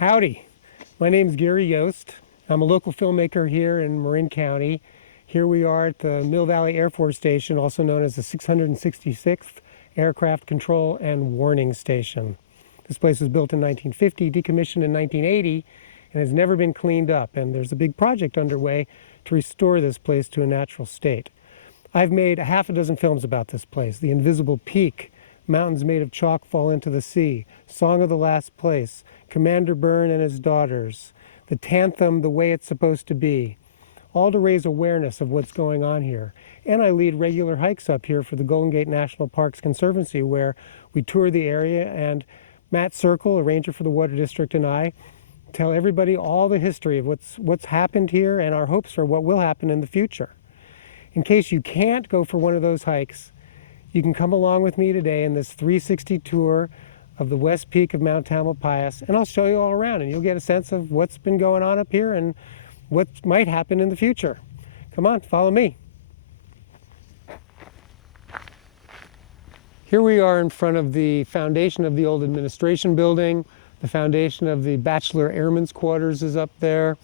Howdy, my name is Gary Yost. I'm a local filmmaker here in Marin County. Here we are at the Mill Valley Air Force Station, also known as the 666th Aircraft Control and Warning Station. This place was built in 1950, decommissioned in 1980, and has never been cleaned up. And there's a big project underway to restore this place to a natural state. I've made a half a dozen films about this place. The Invisible Peak, Mountains Made of Chalk Fall into the Sea, Song of the Last Place, Commander Byrne and His Daughters, the Tanthem, The Way It's Supposed to Be, all to raise awareness of what's going on here. And I lead regular hikes up here for the Golden Gate National Parks Conservancy, where we tour the area, and Matt Circle, a ranger for the Water District, and I tell everybody all the history of what's happened here and our hopes for what will happen in the future. In case you can't go for one of those hikes, you can come along with me today in this 360 tour of the West Peak of Mount Tamalpais, and I'll show you all around, and you'll get a sense of what's been going on up here and what might happen in the future. Come on, follow me. Here we are in front of the foundation of the old administration building. The foundation of the Bachelor Airmen's Quarters is up there.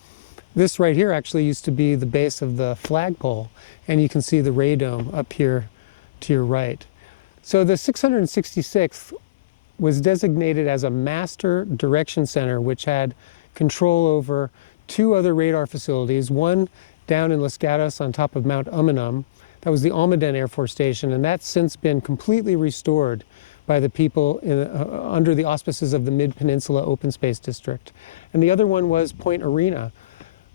This right here actually used to be the base of the flagpole, and you can see the radome up here to your right. So the 666th was designated as a master direction center, which had control over two other radar facilities, one down in Los Gatos on top of Mount Umunum. That was the Almaden Air Force Station, and that's since been completely restored by the people under the auspices of the Mid-Peninsula Open Space District. And the other one was Point Arena,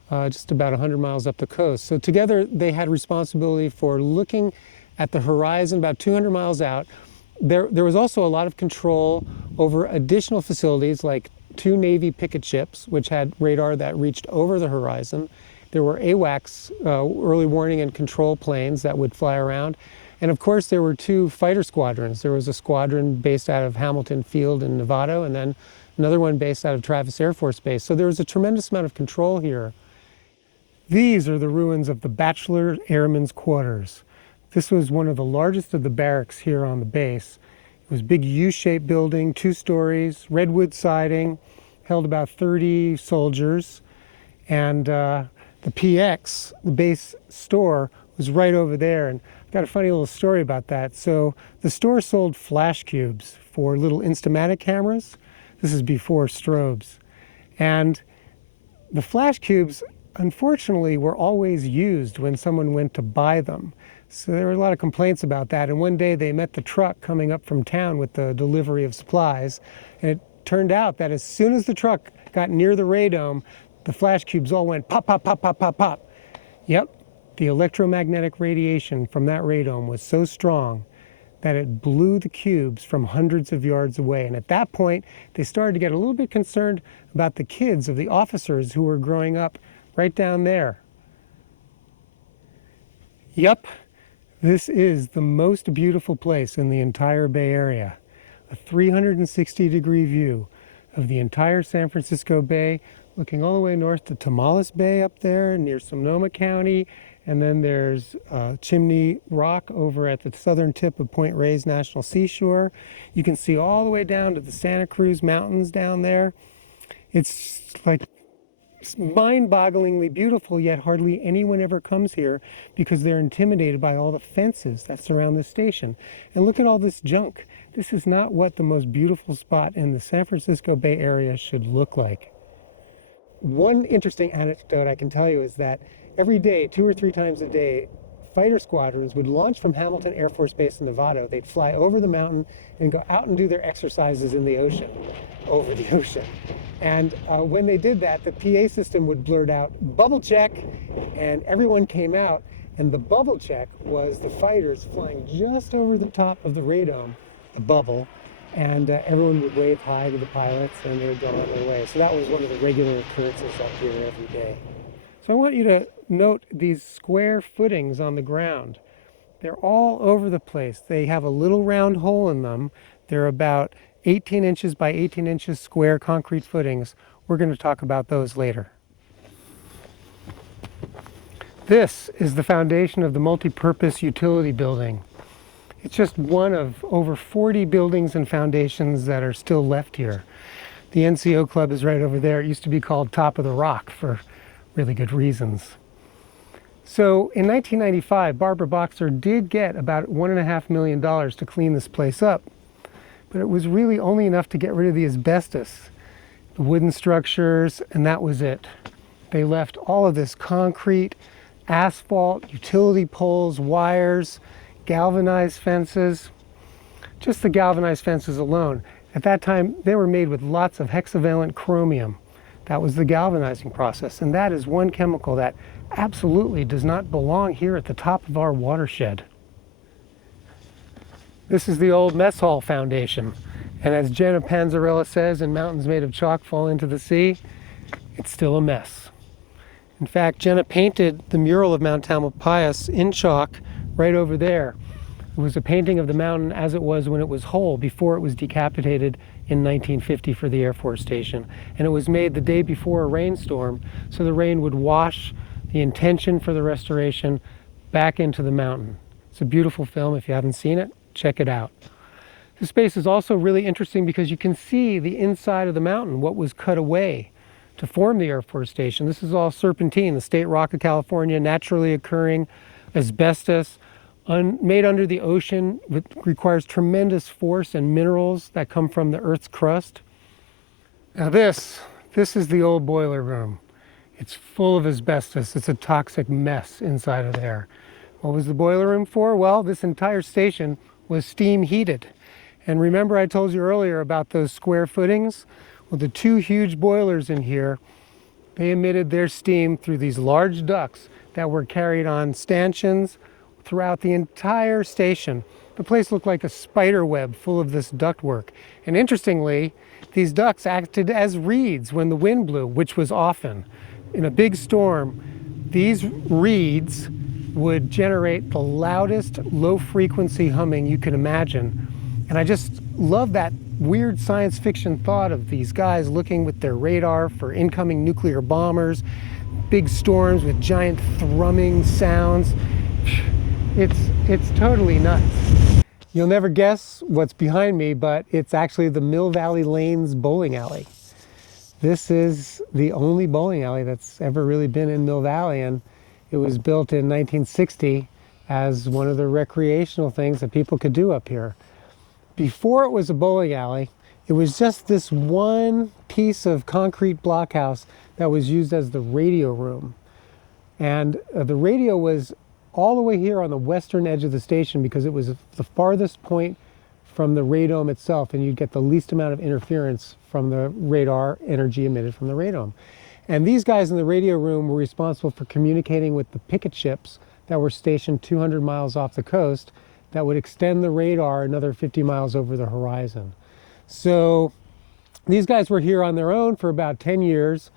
just about 100 miles up the coast. So together they had responsibility for looking at the horizon about 200 miles out. There was also a lot of control over additional facilities like two Navy picket ships, which had radar that reached over the horizon. There were AWACS, early warning and control planes that would fly around. And of course, there were two fighter squadrons. There was a squadron based out of Hamilton Field in Novato, and then another one based out of Travis Air Force Base. So there was a tremendous amount of control here. These are the ruins of the Bachelor Airmen's Quarters. This was one of the largest of the barracks here on the base. It was a big U-shaped building, 2 stories, redwood siding, held about 30 soldiers. And the PX, the base store, was right over there. And I've got a funny little story about that. So the store sold flash cubes for little Instamatic cameras. This is before strobes. And the flash cubes, unfortunately, were always used when someone went to buy them. So there were a lot of complaints about that. And one day they met the truck coming up from town with the delivery of supplies. And it turned out that as soon as the truck got near the radome, the flash cubes all went pop, pop, pop, pop, pop, pop. Yep, the electromagnetic radiation from that radome was so strong that it blew the cubes from hundreds of yards away. And at that point, they started to get a little bit concerned about the kids of the officers who were growing up right down there. Yep, this is the most beautiful place in the entire Bay Area. A 360-degree view of the entire San Francisco Bay, looking all the way north to Tamalpais Bay up there near Sonoma County. And then there's Chimney Rock over at the southern tip of Point Reyes National Seashore. You can see all the way down to the Santa Cruz Mountains down there. It's like mind-bogglingly beautiful, yet hardly anyone ever comes here because they're intimidated by all the fences that surround this station. And look at all this junk. This is not what the most beautiful spot in the San Francisco Bay Area should look like. One interesting anecdote I can tell you is that every day, 2 or 3 times a day, fighter squadrons would launch from Hamilton Air Force Base in Novato. They'd fly over the mountain and go out and do their exercises in the ocean, over the ocean. And when they did that, the PA system would blurt out, "Bubble check," and everyone came out, and the bubble check was the fighters flying just over the top of the radome, the bubble, and everyone would wave hi to the pilots, and they would go on their way. So that was one of the regular occurrences up here every day. So I want you to note these square footings on the ground. They're all over the place. They have a little round hole in them. They're about 18 inches by 18 inches square concrete footings. We're going to talk about those later. This is the foundation of the multi-purpose utility building. It's just one of over 40 buildings and foundations that are still left here. The NCO club is right over there. It used to be called Top of the Rock for really good reasons. So in 1995, Barbara Boxer did get about $1.5 million to clean this place up, but it was really only enough to get rid of the asbestos, the wooden structures, and that was it. They left all of this concrete, asphalt, utility poles, wires, galvanized fences. Just the galvanized fences alone. At that time, they were made with lots of hexavalent chromium. That was the galvanizing process, and that is one chemical that absolutely does not belong here at the top of our watershed. This is the old mess hall foundation, and as Jenna Panzarella says in Mountains Made of Chalk Fall into the Sea, it's still a mess. In fact, Jenna painted the mural of Mount Tamalpais in chalk right over there. It was a painting of the mountain as it was when it was whole, before it was decapitated in 1950 for the Air Force Station. And it was made the day before a rainstorm, so the rain would wash the intention for the restoration back into the mountain. It's a beautiful film. If you haven't seen it, check it out. This space is also really interesting because you can see the inside of the mountain, what was cut away to form the Air Force Station. This is all serpentine, the state rock of California, naturally occurring asbestos, made under the ocean. It requires tremendous force and minerals that come from the Earth's crust. Now this is the old boiler room. It's full of asbestos. It's a toxic mess inside of there. What was the boiler room for? Well, this entire station was steam heated. And remember I told you earlier about those square footings? Well, the two huge boilers in here, they emitted their steam through these large ducts that were carried on stanchions throughout the entire station. The place looked like a spider web full of this ductwork. And interestingly, these ducts acted as reeds when the wind blew, which was often. In a big storm, these reeds would generate the loudest low-frequency humming you can imagine. And I just love that weird science fiction thought of these guys looking with their radar for incoming nuclear bombers, big storms with giant thrumming sounds. It's totally nuts. You'll never guess what's behind me, but it's actually the Mill Valley Lanes bowling alley. This is the only bowling alley that's ever really been in Mill Valley, and it was built in 1960 as one of the recreational things that people could do up here. Before it was a bowling alley, it was just this one piece of concrete blockhouse that was used as the radio room. And the radio was all the way here on the western edge of the station because it was the farthest point from the radome itself, and you'd get the least amount of interference from the radar energy emitted from the radome. And these guys in the radio room were responsible for communicating with the picket ships that were stationed 200 miles off the coast that would extend the radar another 50 miles over the horizon. So these guys were here on their own for about 10 years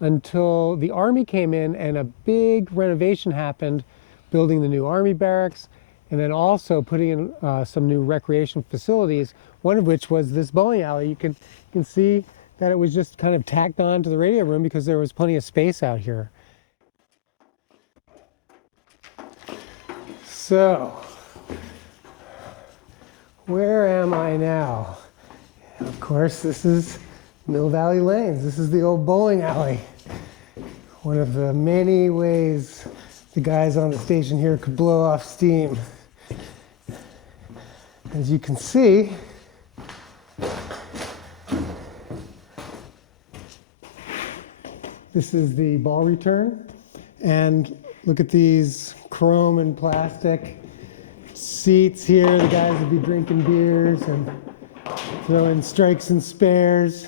until the Army came in and a big renovation happened, building the new Army barracks, and then also putting in some new recreation facilities, one of which was this bowling alley. You can see that it was just kind of tacked on to the radio room because there was plenty of space out here. So, where am I now? Of course, this is Mill Valley Lanes. This is the old bowling alley. One of the many ways the guys on the station here could blow off steam. As you can see, this is the ball return. And look at these chrome and plastic seats here. The guys would be drinking beers and throwing strikes and spares.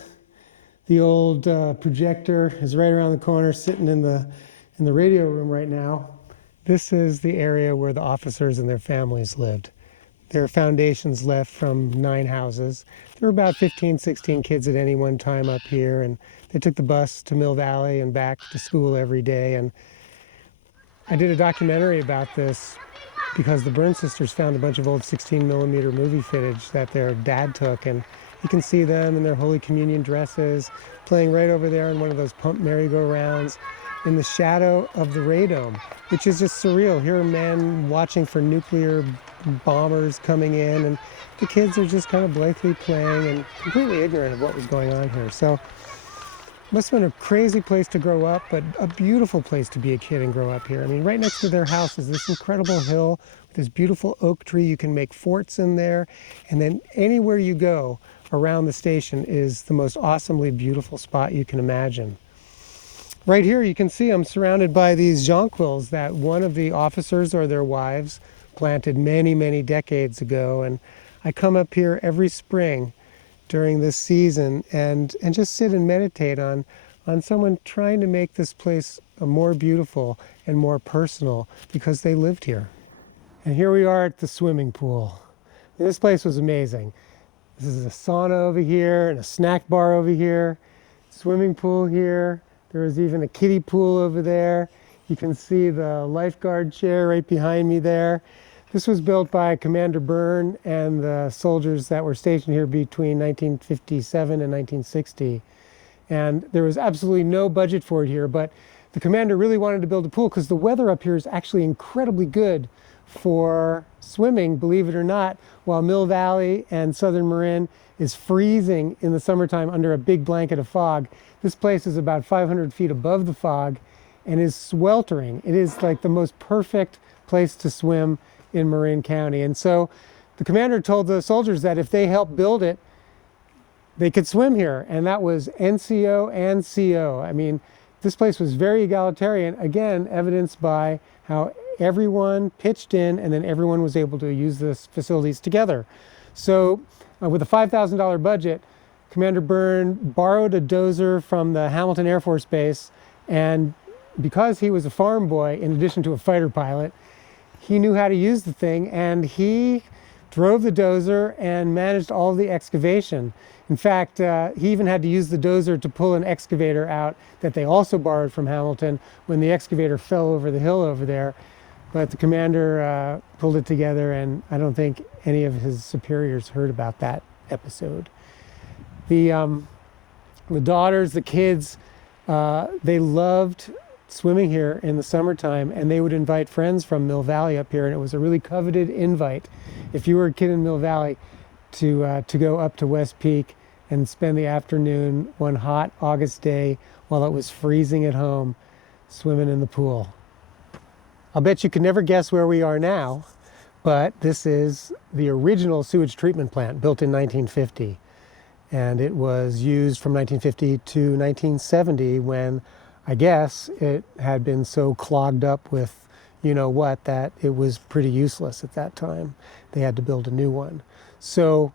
The old projector is right around the corner, sitting in the radio room right now. This is the area where the officers and their families lived. There are foundations left from 9 houses. There were about 15, 16 kids at any one time up here, and they took the bus to Mill Valley and back to school every day. And I did a documentary about this because the Byrne sisters found a bunch of old 16mm movie footage that their dad took, and you can see them in their Holy Communion dresses playing right over there in one of those pump merry-go-rounds. in the shadow of the radome, which is just surreal. Here are men watching for nuclear bombers coming in, and the kids are just kind of blithely playing and completely ignorant of what was going on here. So must have been a crazy place to grow up, but a beautiful place to be a kid and grow up here. I mean, right next to their house is this incredible hill with this beautiful oak tree. You can make forts in there, and then anywhere you go around the station is the most awesomely beautiful spot you can imagine. Right here you can see I'm surrounded by these jonquils that one of the officers or their wives planted many, many decades ago, and I come up here every spring during this season and just sit and meditate on someone trying to make this place more beautiful and more personal because they lived here. And here we are at the swimming pool. This place was amazing. This is a sauna over here and a snack bar over here, swimming pool here. There was even a kiddie pool over there. You can see the lifeguard chair right behind me there. This was built by Commander Byrne and the soldiers that were stationed here between 1957 and 1960. And there was absolutely no budget for it here, but the commander really wanted to build a pool because the weather up here is actually incredibly good for swimming, believe it or not, while Mill Valley and Southern Marin is freezing in the summertime under a big blanket of fog. This place is about 500 feet above the fog and is sweltering. It is like the most perfect place to swim in Marin County. And so the commander told the soldiers that if they helped build it, they could swim here. And that was NCO and CO. I mean, this place was very egalitarian, again, evidenced by how everyone pitched in and then everyone was able to use the facilities together. So with a $5,000 budget, Commander Byrne borrowed a dozer from the Hamilton Air Force Base, and because he was a farm boy in addition to a fighter pilot, he knew how to use the thing, and he drove the dozer and managed all of the excavation. In fact, he even had to use the dozer to pull an excavator out that they also borrowed from Hamilton when the excavator fell over the hill over there. But the commander pulled it together, and I don't think any of his superiors heard about that episode. The daughters, the kids, they loved swimming here in the summertime, and they would invite friends from Mill Valley up here, and it was a really coveted invite if you were a kid in Mill Valley to go up to West Peak and spend the afternoon one hot August day while it was freezing at home swimming in the pool. I'll bet you could never guess where we are now, but this is the original sewage treatment plant built in 1950, and it was used from 1950 to 1970 when I guess it had been so clogged up with you know what that it was pretty useless at that time. They had to build a new one. So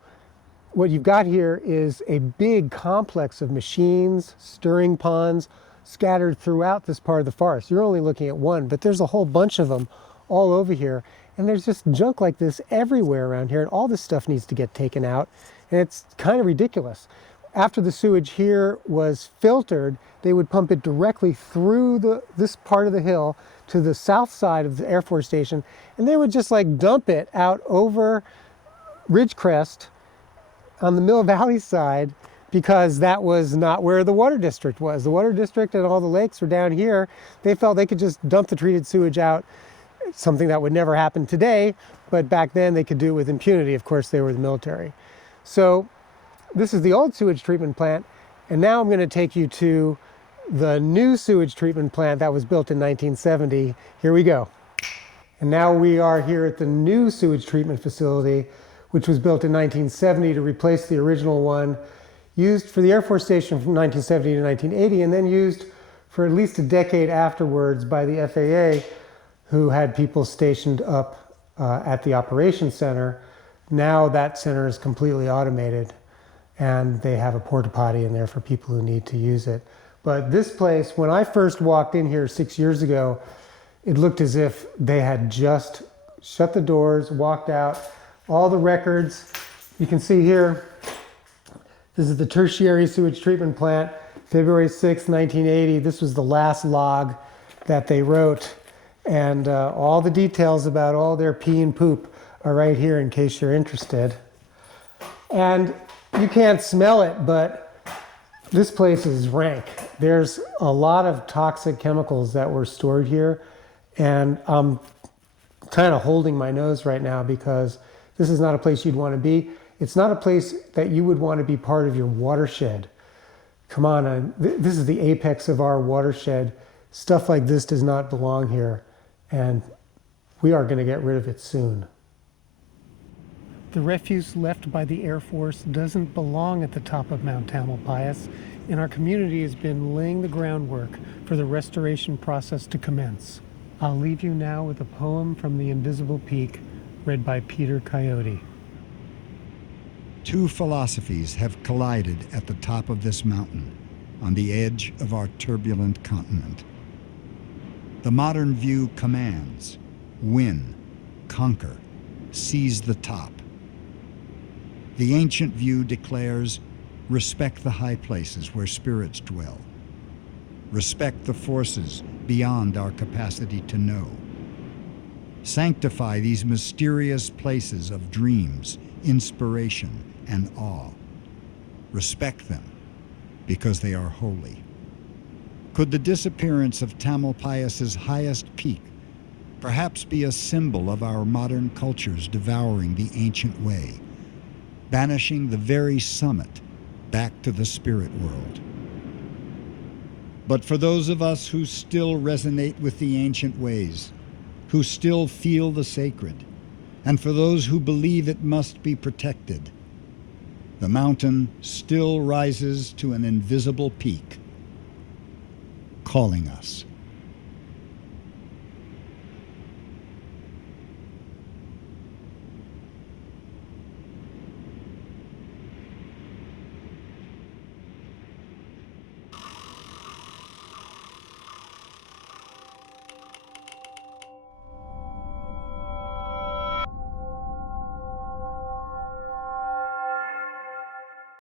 what you've got here is a big complex of machines, stirring ponds, scattered throughout this part of the forest. You're only looking at one, but there's a whole bunch of them all over here. And there's just junk like this everywhere around here, and all this stuff needs to get taken out. And it's kind of ridiculous. After the sewage here was filtered, they would pump it directly through this part of the hill to the south side of the Air Force Station, and they would just like dump it out over Ridgecrest on the Mill Valley side, because that was not where the water district was. The water district and all the lakes were down here. They felt they could just dump the treated sewage out, something that would never happen today, but back then they could do it with impunity. Of course, they were the military. So this is the old sewage treatment plant, and now I'm going to take you to the new sewage treatment plant that was built in 1970. Here we go. And now we are here at the new sewage treatment facility, which was built in 1970 to replace the original one, used for the Air Force Station from 1970 to 1980, and then used for at least a decade afterwards by the FAA, who had people stationed up at the operations center. Now that center is completely automated, and they have a porta potty in there for people who need to use it. But this place, when I first walked in here 6 years ago, it looked as if they had just shut the doors, walked out, all the records. You can see here, this is the tertiary sewage treatment plant, February 6, 1980. This was the last log that they wrote. And all the details about all their pee and poop are right here in case you're interested. And you can't smell it, but this place is rank. There's a lot of toxic chemicals that were stored here, and I'm kind of holding my nose right now because this is not a place you'd want to be. It's not a place that you would want to be part of your watershed. Come on, this is the apex of our watershed. Stuff like this does not belong here, and we are going to get rid of it soon. The refuse left by the Air Force doesn't belong at the top of Mount Tamalpais, and our community has been laying the groundwork for the restoration process to commence. I'll leave you now with a poem from The Invisible Peak, read by Peter Coyote. Two philosophies have collided at the top of this mountain, on the edge of our turbulent continent. The modern view commands, win, conquer, seize the top. The ancient view declares, respect the high places where spirits dwell. Respect the forces beyond our capacity to know. Sanctify these mysterious places of dreams, inspiration, and awe. Respect them because they are holy. Could the disappearance of Tamalpais' highest peak perhaps be a symbol of our modern cultures devouring the ancient way, banishing the very summit back to the spirit world? But for those of us who still resonate with the ancient ways, who still feel the sacred, and for those who believe it must be protected, the mountain still rises to an invisible peak, calling us.